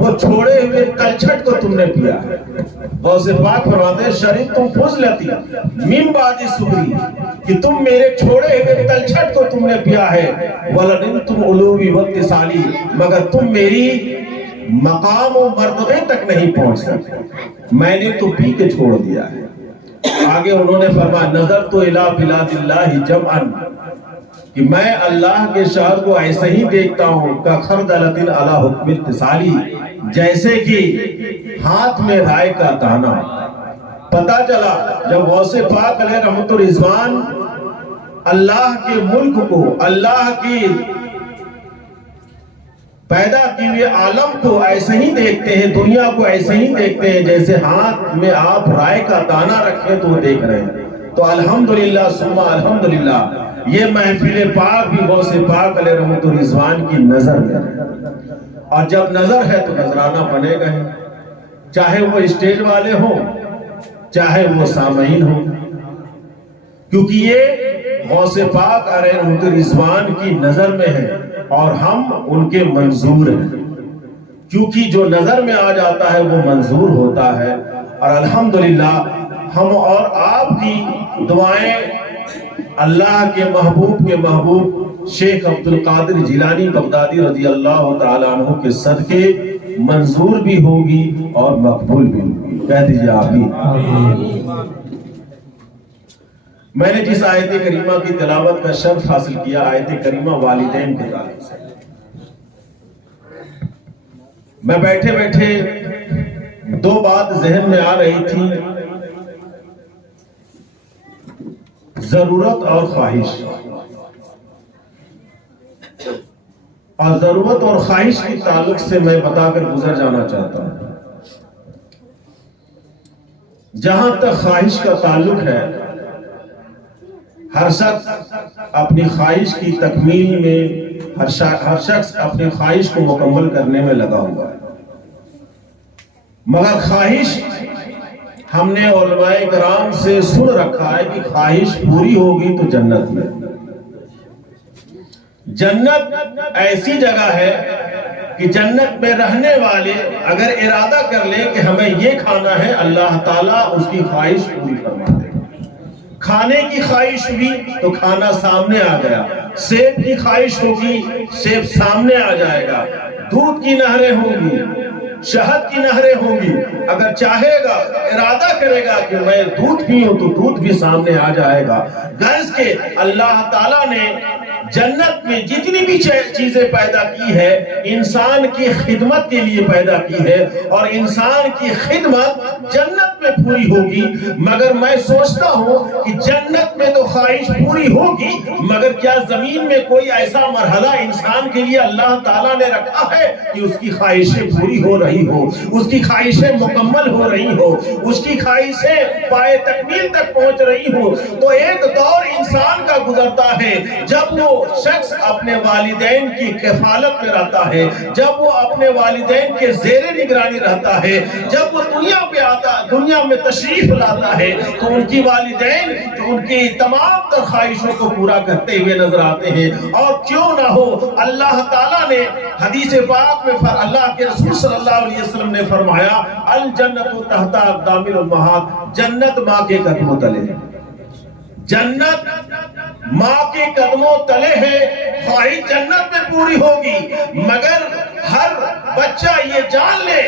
وہ چھوڑے ہوئے تلچھٹ کو تم نے پیا ہے۔ غوث پاک فرماتے ہیں شریف تم فضلتی من بعد سکری، کہ تم میرے چھوڑے ہوئے تلچھٹ کو تم نے پیا ہے، ولن تم علوی واتصالی، مگر تم میری مقام و مرتبے تک نہیں پہنچ سکتے، میں نے تو پی کے چھوڑ دیا ہے۔ آگے انہوں نے فرمایا نظر تو الی بلاد اللہ جمعا، کہ میں اللہ کے شہر کو ایسے ہی دیکھتا ہوں کا خردلۃ علی حکم اتصالی، جیسے کہ ہاتھ میں رائے کا دانہ۔ پتہ چلا جب غوث پاک علیہ رحمت الرضوان اللہ کے ملک کو، اللہ کی پیدا کی ہوئے عالم کو ایسے ہی دیکھتے ہیں، دنیا کو ایسے ہی دیکھتے ہیں جیسے ہاتھ میں آپ رائے کا دانہ رکھیں تو دیکھ رہے ہیں۔ تو الحمدللہ ثم الحمدللہ یہ محفل پاک بھی غوث پاک علیہ رحمت الرضوان کی نظر میں ہے، اور جب نظر ہے تو نظرانہ بنے گا ہی، چاہے وہ اسٹیج والے ہوں چاہے وہ سامعین ہوں، کیونکہ یہ غوث پاک علیہ رحمت الرضوان کی نظر میں ہے اور ہم ان کے منظور ہیں، کیونکہ جو نظر میں آ جاتا ہے وہ منظور ہوتا ہے۔ اور الحمدللہ ہم اور آپ کی دعائیں اللہ کے محبوب شیخ عبد القادر جیلانی بغدادی رضی اللہ تعالیٰ عنہ کے صدقے منظور بھی ہوگی اور مقبول بھی ہوگی، کہہ دیجئے آمین۔ میں نے جس آیت کریمہ کی تلاوت کا شرف حاصل کیا، آیت کریمہ والدین کے تعلق سے، میں بیٹھے بیٹھے دو بات ذہن میں آ رہی تھی، ضرورت اور خواہش، اور ضرورت اور خواہش کے تعلق سے میں بتا کر گزر جانا چاہتا ہوں۔ جہاں تک خواہش کا تعلق ہے، ہر شخص اپنی خواہش کی تکمیل میں، ہر شخص اپنی خواہش کو مکمل کرنے میں لگا ہوا ہے، مگر خواہش ہم نے علماء کرام سے سن رکھا ہے کہ خواہش پوری ہوگی تو جنت میں۔ جنت ایسی جگہ ہے کہ جنت میں رہنے والے اگر ارادہ کر لیں کہ ہمیں یہ کھانا ہے، اللہ تعالیٰ اس کی خواہش پوری فرما دے۔ کھانے کی خواہش ہوئی تو کھانا سامنے آ گیا، سیب کی خواہش ہوگی سیب سامنے آ جائے گا، دودھ کی نہریں ہوں گی، شہد کی نہریں ہوں گی، اگر چاہے گا ارادہ کرے گا کہ میں دودھ پیوں تو دودھ بھی سامنے آ جائے گا۔ غرض کہ اللہ تعالیٰ نے جنت میں جتنی بھی چیزیں پیدا کی ہے انسان کی خدمت کے لیے پیدا کی ہے، اور انسان کی خدمت جنت میں پوری ہوگی۔ مگر میں سوچتا ہوں کہ جنت میں تو خواہش پوری ہوگی، مگر کیا زمین میں کوئی ایسا مرحلہ انسان کے لیے اللہ تعالیٰ نے رکھا ہے کہ اس کی خواہشیں پوری ہو رہی ہو، اس کی خواہشیں مکمل ہو رہی ہو، اس کی خواہشیں پائے تکمیل تک پہنچ رہی ہو؟ تو ایک دور انسان کا گزرتا ہے جب وہ شخص اپنے والدین کی کفالت میں رہتا ہے، جب وہ اپنے والدین کے زیر نگرانی رہتا ہے، جب وہ دنیا پہ آتا، دنیا میں تشریف لاتا ہے، تو ان کی والدین جو ان کی تمام تر خواہشوں کو پورا کرتے ہوئے نظر آتے ہیں۔ اور کیوں نہ ہو، اللہ تعالیٰ نے حدیث پاک میں اللہ کے رسول صلی اللہ علیہ وسلم نے فرمایا الجنت تحت اقدام الامہات، جنت ماں کے قدموں تلے ہے، جنت ماں کے قدموں تلے ہے۔ خواہش جنت میں پوری ہوگی، مگر ہر بچہ یہ جان لے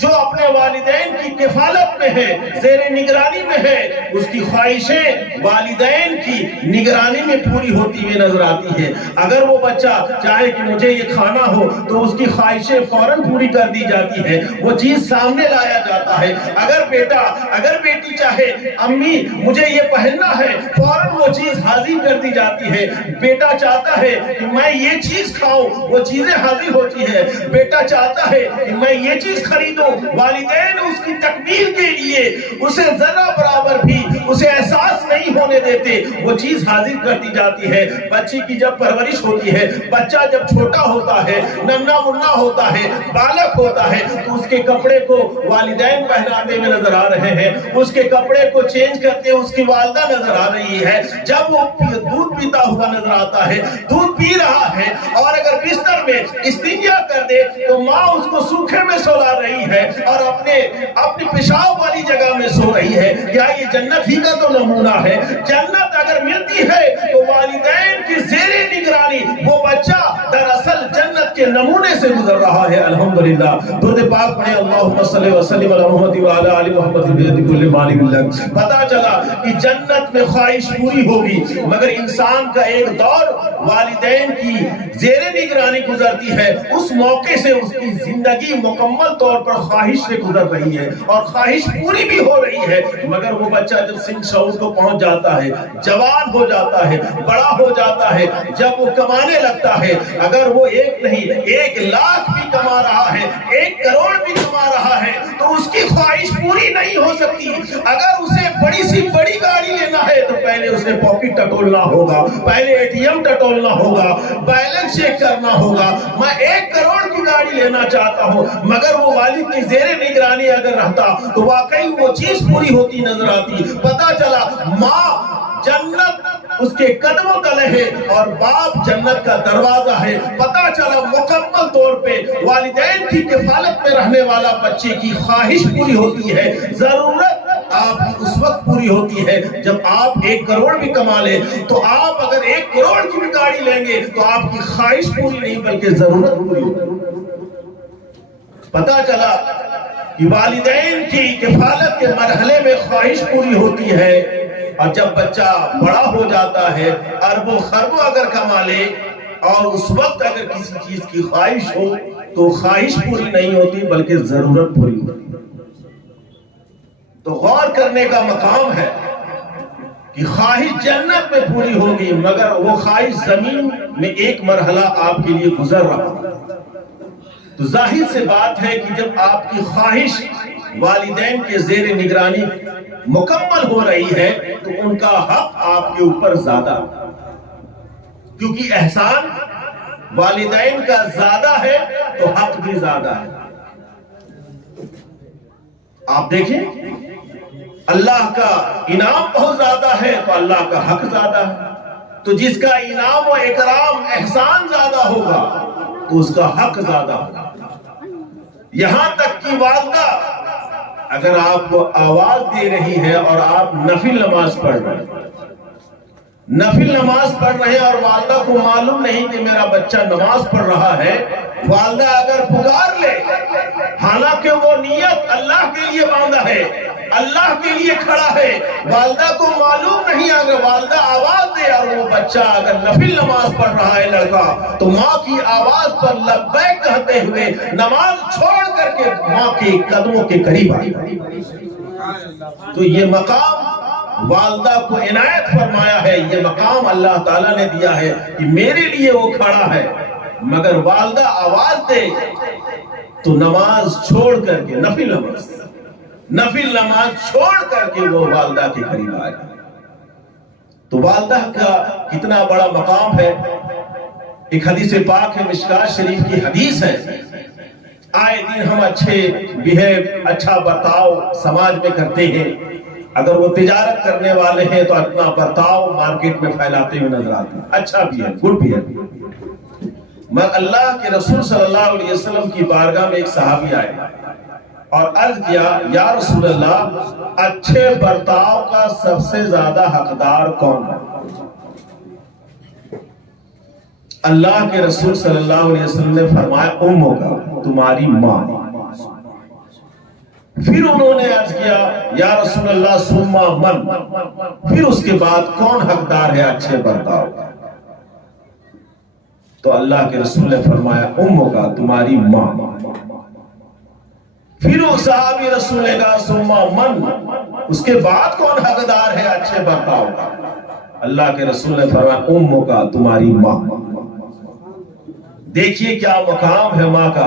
جو اپنے والدین کی کفالت میں ہے، زیر نگرانی میں ہے، اس کی خواہشیں والدین کی نگرانی میں پوری ہوتی ہوئی نظر آتی ہے۔ اگر وہ بچہ چاہے کہ مجھے یہ کھانا ہو تو اس کی خواہشیں فوراً پوری کر دی جاتی ہے، وہ چیز سامنے لایا جاتا ہے۔ اگر بیٹی چاہے امی مجھے یہ پہننا ہے، فوراً وہ چیز حاضر کر دی جاتی ہے۔ بیٹا چاہتا ہے کہ میں یہ چیز کھاؤں، وہ چیزیں حاضر ہوتی ہے۔ بیٹا چاہتا ہے کہ میں یہ چیز خریدوں، والدین اس کی تکمیل کے لیے اسے ذرہ برابر بھی اسے احساس نہیں ہونے دیتے، وہ چیز حاضر کرتی جاتی ہے۔ بچے کی جب پرورش ہوتی ہے، بچہ جب چھوٹا ہوتا ہے، ننا منا ہوتا ہے، بالغ ہوتا ہے، تو اس کے کپڑے کو والدین پہناتے میں نظر آ رہے ہیں، اس کے کپڑے کو چینج کرتے اس کی والدہ نظر آ رہی ہے، جب وہ دودھ پیتا ہوا نظر آتا ہے، دودھ پی رہا ہے، اور اگر بستر میں استنجا کر دے تو ماں اس کو سوکھے میں سلا رہی ہے اور اپنی پیشاب والی جگہ میں سو رہی ہے۔ کیا یہ جنت ہی کا تو نمونہ ہے؟ جنت اگر ملتی ہے تو والدین کی زیر نگرانی وہ بچہ دراصل جنت کے نمونے سے گزر رہا ہے۔ الحمدللہ، درود پاک پڑھیں، اللہم صلی وسلم علی محمد وعلی آل محمد بیدک کل مالک اللہ۔ پتا چلا کہ جنت میں خواہش پوری ہوگی، مگر انسان کا ایک دور والدین کی زیر نگرانی گزرتی ہے، اس موقع سے اس کی زندگی مکمل طور پر خواہش سے گزر رہی ہے اور خواہش پوری بھی ہو رہی ہے، مگر وہ بچہ جب سن شعور کو پہنچ جاتا ہے، جوان ہو جاتا ہے، بڑا ہو جاتا ہے، جب وہ کمانے لگتا ہے، اگر وہ ایک نہیں 1,00,000 بھی کما رہا ہے، 1 کروڑ بھی کما رہا ہے، تو اس کی خواہش پوری نہیں ہو سکتی۔ اگر اسے بڑی سی بڑی گاڑی لینا ہے تو پہلے اسے پاکٹ ٹٹولنا ہوگا، پہلے ATM ٹٹولنا ہوگا، بیلنس چیک کرنا ہوگا۔ میں 1 کروڑ کی گاڑی لینا چاہتا ہوں، مگر وہ والد کی زیر نگرانی اگر رہتا تو واقعی وہ چیز پوری ہوتی نظر آتی۔ پتا چلا ماں جنت اس کے قدموں تلے ہے اور باپ جنت کا دروازہ ہے۔ پتا چلا مکمل طور پہ والدین کی کفالت میں رہنے والا بچے کی خواہش پوری ہوتی ہے، ضرورت آپ کی اس وقت پوری ہوتی ہے جب آپ 1 کروڑ بھی کما لیں، تو آپ اگر 1 کروڑ کی بھی گاڑی لیں گے تو آپ کی خواہش پوری نہیں بلکہ ضرورت پوری ہوگی۔ پتا چلا کہ والدین کی کفالت کے مرحلے میں خواہش پوری ہوتی ہے، اور جب بچہ بڑا ہو جاتا ہے، اربوں خربوں اگر کما لے اور اس وقت اگر کسی چیز کی خواہش ہو تو خواہش پوری نہیں ہوتی بلکہ ضرورت پوری ہوتی۔ تو غور کرنے کا مقام ہے کہ خواہش جنت میں پوری ہوگی، مگر وہ خواہش زمین میں ایک مرحلہ آپ کے لیے گزر رہا۔ تو ظاہر سے بات ہے کہ جب آپ کی خواہش والدین کے زیر نگرانی مکمل ہو رہی ہے تو ان کا حق آپ کے اوپر زیادہ، کیونکہ احسان والدین کا زیادہ ہے تو حق بھی زیادہ ہے۔ آپ دیکھیں، اللہ کا انعام بہت زیادہ ہے تو اللہ کا حق زیادہ ہے، تو جس کا انعام و اکرام احسان زیادہ ہوگا تو اس کا حق زیادہ ہوگا۔ یہاں تک کہ والدہ اگر آپ کو آواز دے رہی ہے اور آپ نفل نماز پڑھ رہے ہیں اور والدہ کو معلوم نہیں کہ میرا بچہ نماز پڑھ رہا ہے، والدہ اگر پکار لے، حالانکہ وہ نیت اللہ کے لیے باندھا ہے، اللہ کے لیے کھڑا ہے، والدہ کو معلوم نہیں، اگر والدہ آواز دے اور وہ بچہ اگر نفل نماز پڑھ رہا ہے لڑکا، تو ماں کی آواز پر لبیک کہتے ہوئے نماز چھوڑ کر کے ماں کے قدموں کے قریب آئی۔ تو یہ مقام والدہ کو عنایت فرمایا ہے، یہ مقام اللہ تعالیٰ نے دیا ہے کہ میرے لیے وہ کھڑا ہے، مگر والدہ آواز دے تو نماز چھوڑ کر کے نفل نماز چھوڑ کر کے وہ والدہ کے قریب آئے۔ تو والدہ کا کتنا بڑا مقام ہے۔ ایک حدیث پاک ہے، مشکاۃ شریف کی حدیث ہے، آئے دن ہم اچھا برتاؤ سماج میں کرتے ہیں، اگر وہ تجارت کرنے والے ہیں تو اپنا برتاؤ مارکیٹ میں پھیلاتے ہوئے نظر آتے ہیں، اچھا بھی ہے، گڈ بھی ہے۔ مگر اللہ کے رسول صلی اللہ علیہ وسلم کی بارگاہ میں ایک صحابی آئے اور عرض کیا، یا رسول اللہ، اچھے برتاؤ کا سب سے زیادہ حقدار کون ہے؟ اللہ کے رسول صلی اللہ علیہ وسلم نے فرمایا، اموں کا، تمہاری ماں۔ پھر انہوں نے عرض کیا، یا رسول اللہ ثم من، پھر اس کے بعد کون حقدار ہے اچھے برتاؤ کا؟ تو اللہ کے رسول نے فرمایا، اموں کا، تمہاری ماں۔ پھر وہ صحابی رسول نے کہا، ثم من، اس کے بعد کون حقدار ہے اچھے برتاؤ کا؟ اللہ کے رسول نے فرمایا، اموں کا، تمہاری ماں۔ دیکھیے کیا مقام ہے ماں کا۔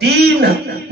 3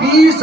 20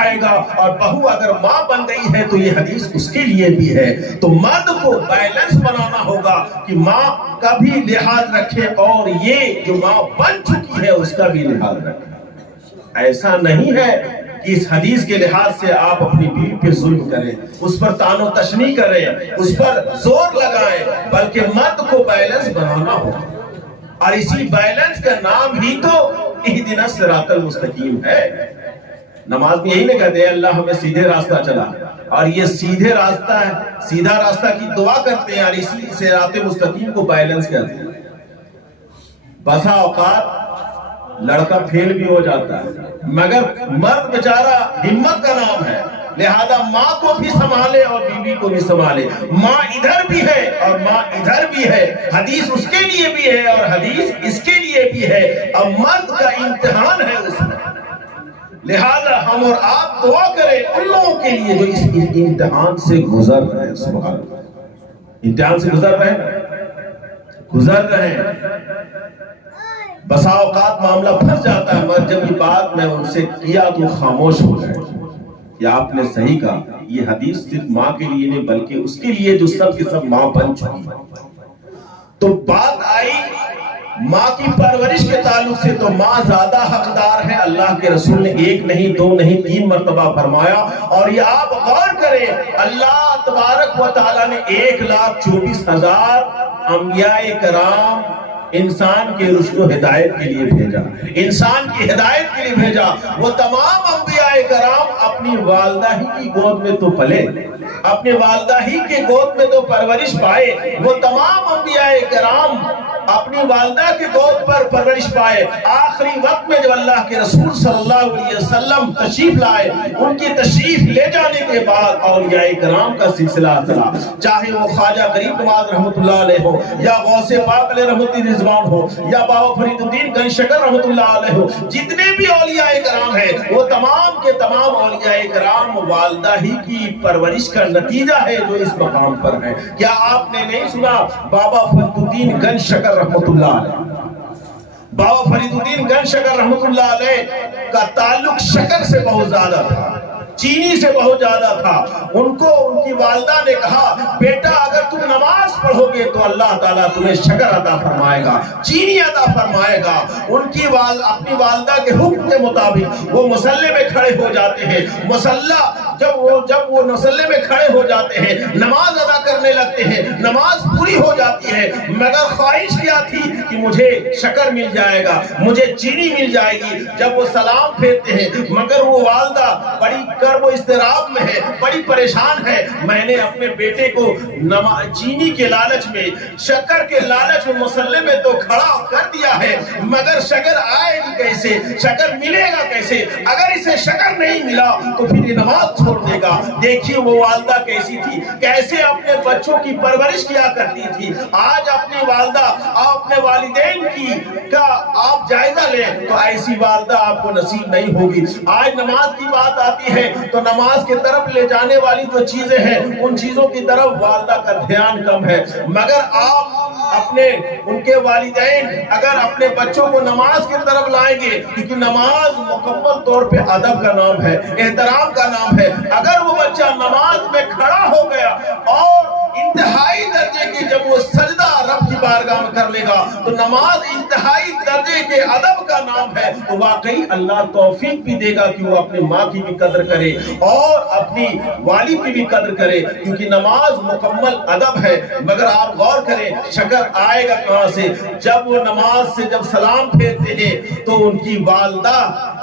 آئے گا، اور بہو اگر ماں بن گئی ہے تو یہ حدیث اس کے لیے بھی ہے۔ تو مرد کو بیلنس بنانا ہوگا کہ ماں کا بھی لحاظ رکھے اور یہ جو ماں بن چکی ہے اس کا بھی لحاظ رکھے۔ ایسا نہیں ہے کہ اس حدیث کے لحاظ سے آپ اپنی بیوی پہ ظلم کریں، اس پر طعن و تشنیع کریں، اس پر زور لگائیں، بلکہ مرد کو بیلنس بنانا ہوگا۔ اور اسی بیلنس کا نام ہی تو اہدنا الصراط المستقیم ہے۔ نماز میں یہی نہیں کہتے اللہ ہمیں سیدھے راستہ چلا، اور یہ سیدھے راستہ ہے، سیدھا راستہ کی دعا کرتے ہیں، اور اسی صراط مستقیم کو بیلنس کرتے ہیں۔ بسا اوقات لڑکا فیل بھی ہو جاتا ہے، مگر مرد بیچارہ ہمت کا نام ہے، لہذا ماں کو بھی سنبھالے اور بیوی کو بھی سنبھالے۔ ماں ادھر بھی ہے اور ماں ادھر بھی ہے، حدیث اس کے لیے بھی ہے اور حدیث اس کے لیے بھی ہے، اور مرد کا امتحان ہے اس میں۔ لہذا ہم اور آپ دعا کریں ان لوگوں کے لیے جو اس امتحان سے گزر رہے ہیں۔ سبحان اللہ، امتحان سے گزر رہے ہیں۔ بسا اوقات معاملہ پھنس جاتا ہے، مگر جب یہ بات میں ان سے کیا تو خاموش ہو گئے کہ آپ نے صحیح کہا، یہ حدیث صرف ماں کے لیے نہیں بلکہ اس کے لیے جو سب کے سب ماں بن چکی ہے۔ تو بات آئی ماں کی پرورش کے تعلق سے، تو ماں زیادہ حقدار ہے۔ اللہ کے رسول نے ایک نہیں، دو نہیں، 3 مرتبہ فرمایا، اور یہ آپ غور کریں، اللہ تبارک و تعالیٰ نے 1,24,000 انبیاء کرام انسان کے رشد و ہدایت کے لیے بھیجا، انسان کی ہدایت کے لیے بھیجا۔ وہ تمام انبیاء کرام اپنی والدہ ہی کی گود میں تو پلے، اپنے والدہ ہی کے گود میں تو پرورش پائے۔ وہ تمام انبیاء کرام اپنی والدہ کے گود پر پرورش پائے۔ آخری وقت میں جب اللہ کے رسول صلی اللہ علیہ وسلم تشریف لائے، ان کی تشریف لے جانے کے بعد اولیاء کرام کا سلسلہ چلا، چاہے وہ خواجہ غریب نواز رحمۃ اللہ علیہ ہو، یا غوث پاک علیہ رحمت رضوان ہو، یا بابا فرید الدین گنج شکر رحمۃ اللہ علیہ ہو، جتنے بھی اولیاء کرام ہیں وہ تمام کے تمام اولیاء کرام والدہ ہی کی پرورش کا نتیجہ ہے جو اس مقام پر ہے۔ کیا آپ نے نہیں سنا بابا فرید الدین گنج شکر رحمۃ اللہ علیہ، بابا فرید الدین گنج شکر رحمۃ اللہ علیہ کا تعلق شکر سے بہت زیادہ تھا، چینی سے بہت زیادہ تھا۔ ان کو ان کی والدہ نے کہا بیٹا اگر تم نماز پڑھو گے تو اللہ تعالیٰ تمہیں شکر عطا فرمائے گا، چینی عطا فرمائے گا۔ ان کی اپنی والدہ کے حکم کے مطابق وہ مصلی میں کھڑے ہو جاتے ہیں۔ جب وہ مصلی میں کھڑے ہو جاتے ہیں، نماز ادا کرنے لگتے ہیں، نماز پوری ہو جاتی ہے، مگر خواہش کیا تھی کہ مجھے شکر مل جائے گا، مجھے چینی مل جائے گی۔ جب وہ سلام پھیرتے ہیں، مگر وہ والدہ بڑی کرب و اضطراب میں ہے، بڑی پریشان ہے، میں نے اپنے بیٹے کو چینی کے لالچ میں، شکر کے لالچ میں مصلی میں تو کھڑا کر دیا ہے، مگر شکر آئے گی کیسے، شکر ملے گا کیسے؟ اگر اسے شکر نہیں ملا تو پھر یہ نماز چھوڑ دے گا۔ دیکھیے وہ والدہ کیسی تھی، کیسے اپنے بچوں کی پرورش کیا کرتی تھی۔ آج اپنی والدہ، اپنے والدین کی کا آپ جائزہ لیں تو ایسی والدہ آپ کو نصیب نہیں ہوگی۔ آج نماز کی بات آتی ہے تو نماز کی طرف لے جانے والی جو چیزیں ہیں ان چیزوں کی طرف والدہ کا دھیان کم ہے، مگر آپ اپنے ان کے والدین اگر اپنے بچوں کو نماز کی طرف لائیں گے، کیونکہ نماز مکمل طور پہ ادب کا نام ہے، احترام کا نام ہے۔ اگر وہ بچہ نماز میں کھڑا ہو گیا اور انتہائی درجے کی جب وہ سجدہ رب کی بارگاہ میں کر لے گا تو نماز انتہائی درجے کے ادب کا نام ہے، تو واقعی اللہ توفیق بھی دے گا کہ وہ اپنی ماں کی بھی قدر کرے اور اپنی والد کی بھی قدر کرے، کیونکہ نماز مکمل ادب ہے۔ مگر آپ غور کریں شکر آئے گا کہاں سے؟ جب وہ نماز سے جب سلام پھیرتے ہیں تو ان کی والدہ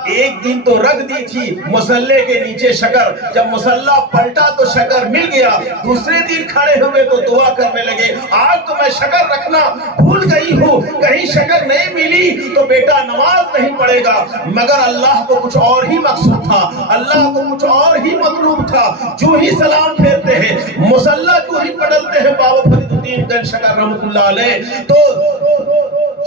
ایک دن تو رکھ دی تھی مصلی کے نیچے شکر، جب مصلی پلٹا تو شکر مل گیا، دوسرے دن کھڑے ہوئے تو دعا کرنے لگے آج تو میں شکر رکھنا بھول گئی ہوں، کہیں شکر نہیں ملی تو بیٹا نماز نہیں پڑھے گا۔ مگر اللہ کو کچھ اور ہی مقصود تھا، اللہ کو کچھ اور ہی مطلوب تھا۔ جو ہی سلام پھیرتے ہیں، مصلی جو ہی پڑھتے ہیں بابا فرید الدین گنج شکر رحمۃ اللہ علیہ، تو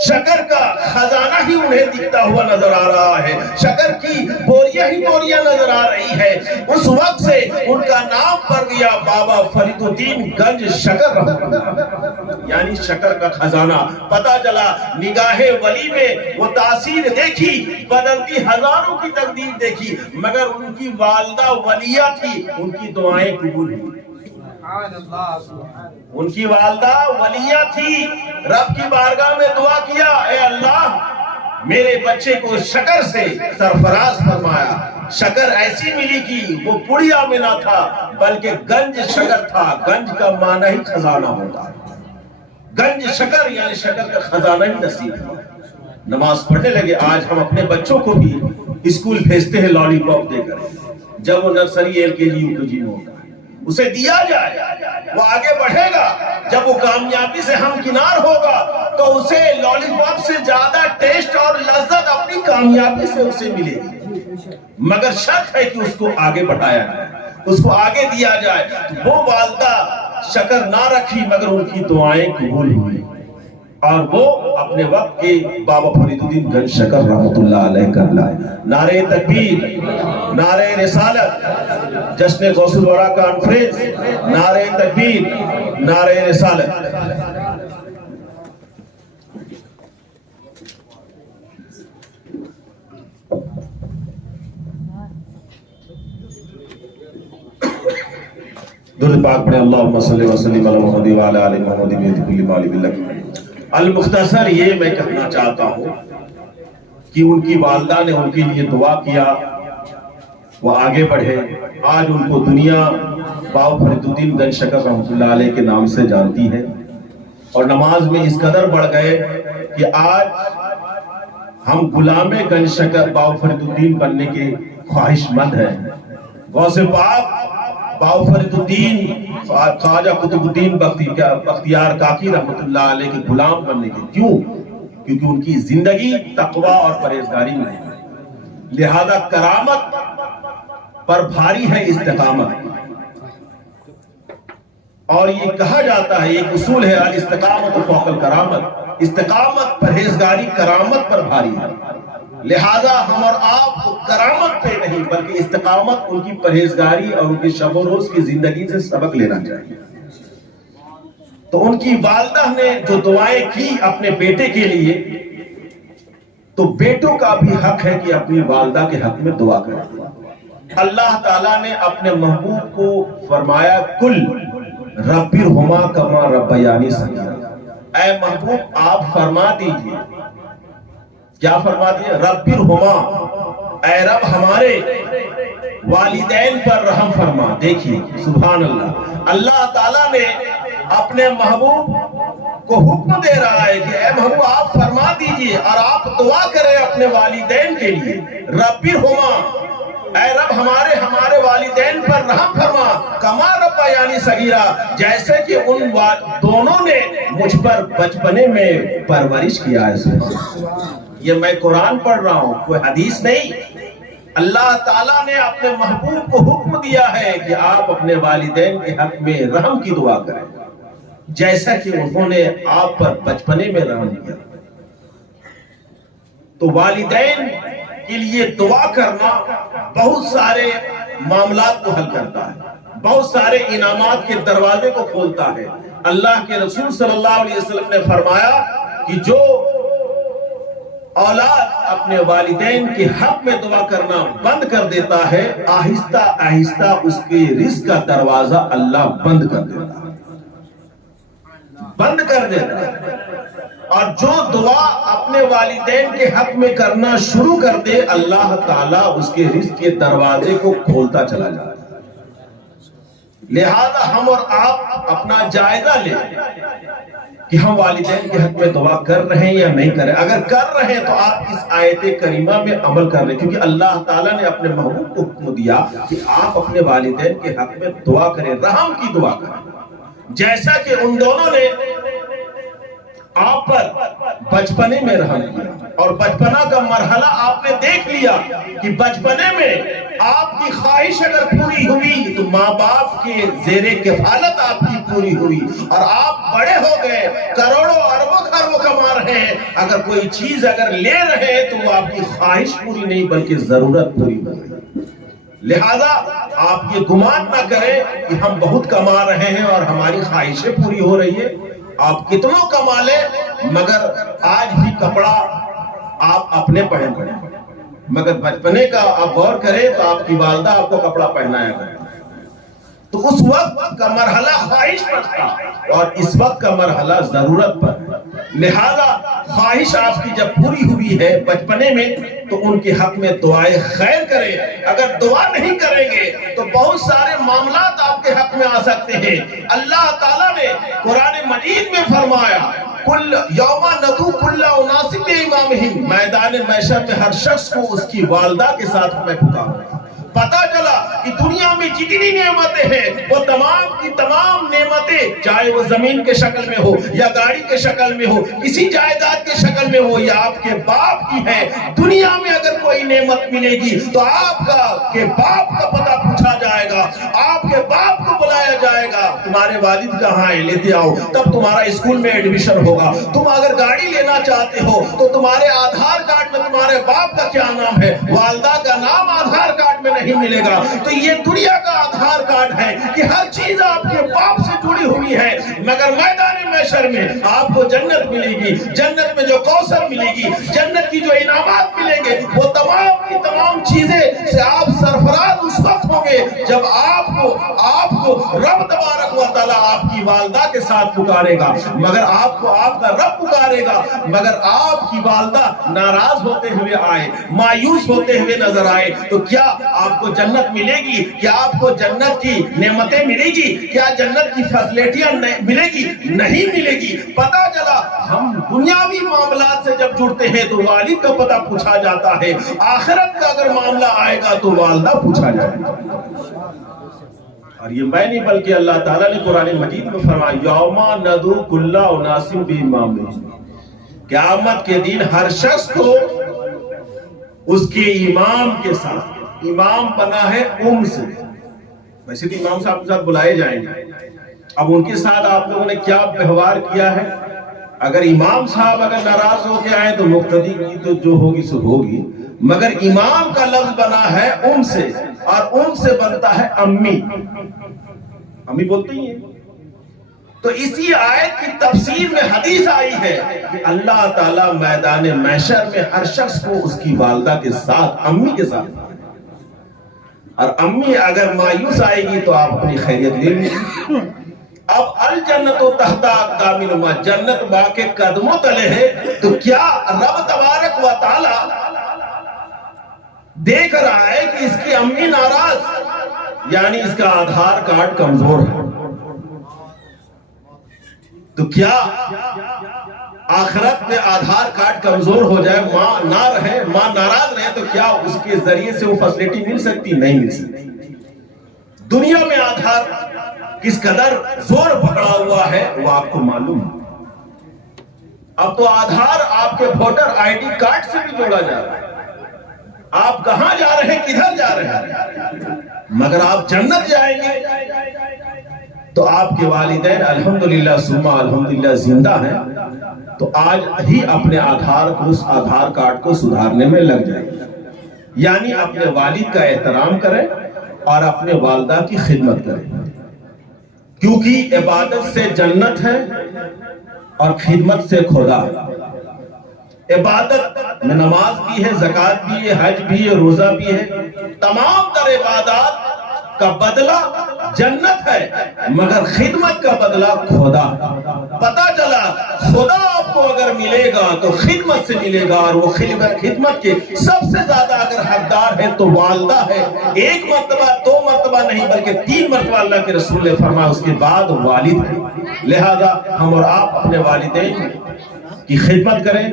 شکر کا خزانہ ہی انہیں دکھتا ہوا نظر آ رہا ہے، شکر کی بوریاں ہی بوریاں نظر آ رہی ہے۔ اس وقت سے ان کا نام پڑ گیا بابا فرید الدین گنج شکر رحمۃ اللہ، یعنی شکر کا خزانہ۔ پتا چلا نگاہ ولی میں وہ تاثیر دیکھی، بدلتی ہزاروں کی تقدیر دیکھی، مگر ان کی والدہ ولیہ تھی، ان کی دعائیں قبول ہوئی۔ ان کی والدہ ولیہ تھی، رب کی بارگاہ میں دعا کیا، اے اللہ میرے بچے کو شکر سے سرفراز فرمایا۔ شکر ایسی ملی کہ وہ پڑیا میں نہ تھا بلکہ گنج شکر تھا۔ گنج کا معنی ہی خزانہ ہوتا ہے، گنج شکر یعنی شکر کا خزانہ ہی نصیب ہوا۔ نماز پڑھنے لگے۔ آج ہم اپنے بچوں کو بھی اسکول بھیجتے ہیں لالی پاپ دے کر، جب وہ نرسری ایل کے جی یو کے جی میں ہوتا ہے اسے دیا جائے، وہ آگے بڑھے گا، جب وہ کامیابی سے ہمکنار ہوگا تو اسے لالی پاپ سے زیادہ ٹیسٹ اور لذت اپنی کامیابی سے اسے ملے گی، مگر شرط ہے کہ اس کو آگے بڑھایا جائے، اس کو آگے دیا جائے۔ وہ والدہ شکر نہ رکھی مگر ان کی دعائیں قبول ہوئی، اور وہ اپنے وقت کے بابا فرید الدین گنج شکر رحمۃ اللہ علیہ کر لائے۔ نعرہ تکبیر، نعرہ رسالت، جشن غوث الورا کانفرنس، نعرہ تکبیر، نعرہ رسالت۔ درود پاک پڑھیں، اللہم صلی وسلم علی محمد وعلی آل محمد بکل مال باللہ۔ المختصر یہ میں کہنا چاہتا ہوں کہ ان کی والدہ نے ان کے لیے دعا کیا، وہ آگے بڑھے۔ آج ان کو دنیا بابا فرید الدین گنج شکر رحمۃ اللہ علیہ کے نام سے جانتی ہے، اور نماز میں اس قدر بڑھ گئے کہ آج ہم غلام گنج شکر بابا فرید الدین بننے کے خواہش مند ہیں۔ غوث پاک بابا فرید الدین خواجہ قطب الدین بختیار کاکی رحمۃ اللہ علیہ کے غلام بننے کے، کیوں؟ کیونکہ ان کی زندگی تقوی اور پرہیزگاری میں ہے، لہذا کرامت پر بھاری ہے استقامت۔ اور یہ کہا جاتا ہے، ایک اصول ہے، الاستقامت فوق الکرامت، استقامت پرہیزگاری کرامت پر بھاری ہے، لہذا ہم اور آپ کو کرامت پہ نہیں بلکہ استقامت، ان کی پرہیزگاری اور ان کی شب و روز کی زندگی سے سبق لینا چاہیے۔ تو ان کی والدہ نے جو دعائیں کی اپنے بیٹے کے لیے، تو بیٹوں کا بھی حق ہے کہ اپنی والدہ کے حق میں دعا کریں۔ اللہ تعالیٰ نے اپنے محبوب کو فرمایا، کل رب ارحمہما کما ربیانی صغیرا، اے محبوب آپ فرما دیجئے، کیا فرما دیے؟ رب ارحمہما، اے رب ہمارے والدین پر رحم فرما۔ دیکھیے سبحان اللہ، اللہ تعالیٰ نے اپنے محبوب کو حکم دے رہا ہے کہ اے محبوب آپ فرما دیجئے اور آپ دعا کریں اپنے والدین کے لیے، رب ارحمہما، اے رب ہمارے والدین پر رحم فرما، کما ربیانی صغیرا، جیسے کہ ان دونوں نے مجھ پر بچپنے میں پرورش کیا ہے۔ یہ میں قرآن پڑھ رہا ہوں، کوئی حدیث نہیں۔ اللہ تعالیٰ نے اپنے محبوب کو حکم دیا ہے کہ آپ اپنے والدین کے حق میں رحم کی دعا کریں، جیسا کہ انہوں نے آپ پر بچپنے میں رحم کیا۔ تو والدین کے لیے دعا کرنا بہت سارے معاملات کو حل کرتا ہے، بہت سارے انعامات کے دروازے کو کھولتا ہے۔ اللہ کے رسول صلی اللہ علیہ وسلم نے فرمایا کہ جو اولاد اپنے والدین کے حق میں دعا کرنا بند کر دیتا ہے، آہستہ آہستہ اس کے رزق کا دروازہ اللہ بند کر دیتا ہے، بند کر دیتا ہے۔ اور جو دعا اپنے والدین کے حق میں کرنا شروع کر دے، اللہ تعالیٰ اس کے رزق کے دروازے کو کھولتا چلا جاتا ہے۔ لہذا ہم اور آپ اپنا جائزہ لیں کہ ہم والدین کے حق میں دعا کر رہے ہیں یا نہیں کر رہے۔ اگر کر رہے ہیں تو آپ اس آیت کریمہ میں عمل کر رہے ہیں، کیونکہ اللہ تعالیٰ نے اپنے محبوب کو حکم دیا کہ آپ اپنے والدین کے حق میں دعا کریں، رحم کی دعا کریں، جیسا کہ ان دونوں نے آپ پر بچپنے میں رحم کیا، اور بچپنا کا مرحلہ آپ نے دیکھ لیا کہ بچپنے میں آپ کی خواہش اگر پوری ہوئی تو ماں باپ کے زیر کفالت آپ کی پوری ہوئی، اور آپ بڑے ہو گئے، کروڑوں اربوں خربوں کما رہے ہیں، اگر کوئی چیز اگر لے رہے ہیں تو وہ آپ کی خواہش پوری نہیں بلکہ ضرورت پوری ہو گئی۔ لہذا آپ یہ گمان نہ کریں کہ ہم بہت کما رہے ہیں اور ہماری خواہشیں پوری ہو رہی ہے۔ آپ کتنوں کما لیں مگر آج ہی کپڑا آپ اپنے پہن پڑیں، مگر بچپنے کا آپ غور کریں تو آپ کی والدہ آپ کو کپڑا پہنایا کرتی، تو اس وقت کا مرحلہ خواہش پر تھا اور اس وقت کا مرحلہ ضرورت پر۔ لہذا خواہش آپ کی جب پوری ہوئی ہے بچپنے میں تو ان کے حق میں دعائے خیر کریں۔ اگر دعا نہیں کریں گے تو بہت سارے معاملات آپ کے حق میں آ سکتے ہیں۔ اللہ تعالیٰ نے قرآن مجید میں فرمایا کل یوم ندعو کل اناس بامامہم، میدان محشر میں ہر شخص کو اس کی والدہ کے ساتھ میں پکاروں گا۔ پتا چلا کہ دنیا میں جتنی نعمتیں ہیں وہ تمام کی تمام نعمتیں، چاہے وہ زمین کے شکل میں ہو یا گاڑی کے شکل میں ہو، کسی جائیداد کے شکل میں ہو یا آپ کے باپ کی ہے، دنیا میں اگر کوئی نعمت ملے گی تو آپ کا کہ باپ کا پتہ پوچھا جائے گا، آپ کے باپ کو بلایا جائے گا، تمہارے والد کہاں ہیں، لیتے آؤ، تب تمہارا اسکول میں ایڈمیشن ہوگا۔ تم اگر گاڑی لینا چاہتے ہو تو تمہارے آدھار کارڈ میں تمہارے باپ کا کیا نام ہے، والدہ کا نام آدھار کارڈ میں نہیں ملے گا۔ تو یہ دنیا کا آدھار کارڈ ہے کہ ہر چیز آپ کے باپ سے جڑی ہوئی ہے، مگر میدان محشر میں آپ کو جنت ملے گی، جنت میں جو کوثر ملے گی، جنت کی جو انعامات ملیں گے، وہ تمام کی تمام چیزیں سے آپ سرفراز اس وقت ہوں گے جب آپ کو رب تبارک و تعالیٰ آپ کی والدہ کے ساتھ پکارے گا، مگر آپ کو آپ کا رب پکارے گا، مگر آپ کی والدہ ناراض ہوتے ہوئے آئے، مایوس ہوتے ہوئے نظر آئے، تو کیا آپ کو جنت ملے گی؟ کیا آپ کو جنت کی نعمتیں ملے گی؟ کیا جنت کی فیسلٹیاں ملے گی؟ نہیں ملے گی۔ پتا چلا ہم دنیاوی معاملات سے جب جڑتے ہیں تو والد کا پتہ پوچھا جاتا ہے، آخرت کا اگر معاملہ آئے گا تو والدہ پوچھا جائے گا۔ اور یہ میں نہیں بلکہ اللہ تعالیٰ نے قرآن مجید میں فرمایا یوم ندعو کل اناس بامامہم، قیامت کے دن ہر شخص کو اس کے امام کے ساتھ، امام بنا ہے سے، ویسے تو امام صاحب کے ساتھ بلائے جائیں گے، اب ان کے ساتھ آپ لوگوں نے کیا ویوہار کیا ہے؟ اگر امام صاحب اگر ناراض ہو کے آئے تو مقتدی کی تو جو ہوگی سو ہوگی، مگر امام کا لفظ بنا ہے سے، اور سے بنتا ہے امی، امی بولتے ہی ہیں۔ تو اسی آیت کی تفسیر میں حدیث آئی ہے کہ اللہ تعالیٰ میدان محشر میں ہر شخص کو اس کی والدہ کے ساتھ، امی کے ساتھ، اور امی اگر مایوس آئے گی تو آپ اپنی خیریت لے لیجیے۔ اب الجنت تحت اقدام الامہات، جنت ماں کے قدموں تلے ہے، تو کیا رب تبارک و تعالی دیکھ رہا ہے کہ اس کی امی ناراض، یعنی اس کا آدھار کارڈ کمزور ہے، تو کیا آخرت میں آدھار کارڈ کمزور ہو جائے، ماں نہ رہے، ماں ناراض رہے، تو کیا اس کے ذریعے سے وہ فیسلٹی مل سکتی؟ نہیں مل سکتی۔ دنیا میں آدھار کس قدر زور پکڑا ہوا ہے وہ آپ کو معلوم ہے۔ اب تو آدھار آپ کے ووٹر آئی ڈی کارڈ سے بھی جوڑا جا رہا ہے۔ آپ کہاں جا رہے ہیں، کدھر جا رہے ہیں، مگر آپ جنت جائیں گے تو آپ کے والدین الحمدللہ ثم الحمدللہ زندہ ہیں، تو آج ہی اپنے آدھار کارڈ کو سدھارنے میں لگ جائیں، یعنی اپنے والد کا احترام کریں اور اپنے والدہ کی خدمت کریں، کیونکہ عبادت سے جنت ہے اور خدمت سے خدا ہے۔ عبادت میں نماز بھی ہے، زکوٰۃ بھی ہے، حج بھی ہے، روزہ بھی ہے، تمام تر عبادات کا بدلہ جنت ہے، مگر خدمت کا بدلہ خدا۔ پتا چلا خدا آپ کو اگر ملے گا تو خدمت سے ملے گا، اور وہ خدمت کے سب سے زیادہ اگر حقدار ہے تو والدہ ہے۔ ایک مرتبہ، دو مرتبہ نہیں بلکہ 3 مرتبہ اللہ کے رسول نے فرمایا اس کے بعد والد ہے۔ لہذا ہم اور آپ اپنے والدین کی خدمت کریں،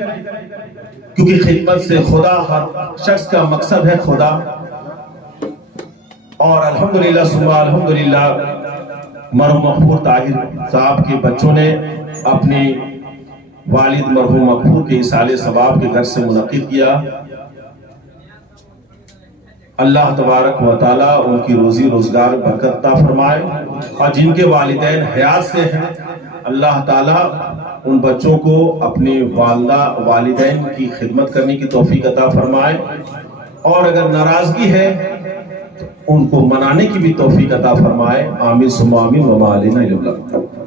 کیونکہ خدمت سے خدا، ہر شخص کا مقصد ہے خدا۔ اور الحمدللہ ثم الحمدللہ مرحوم مغفور طاہر صاحب کے بچوں نے اپنی والد مرحوم مغفور کے اصال ثواب کے گھر سے منعقد کیا۔ اللہ تبارک و تعالیٰ ان کی روزی روزگار برکت عطا فرمائے، اور جن کے والدین حیات سے ہیں اللہ تعالیٰ ان بچوں کو اپنی والدہ والدین کی خدمت کرنے کی توفیق عطا فرمائے، اور اگر ناراضگی ہے تو ان کو منانے کی بھی توفیق عطا فرمائے۔ آمین ثم آمین وما علینا الا البلاغ۔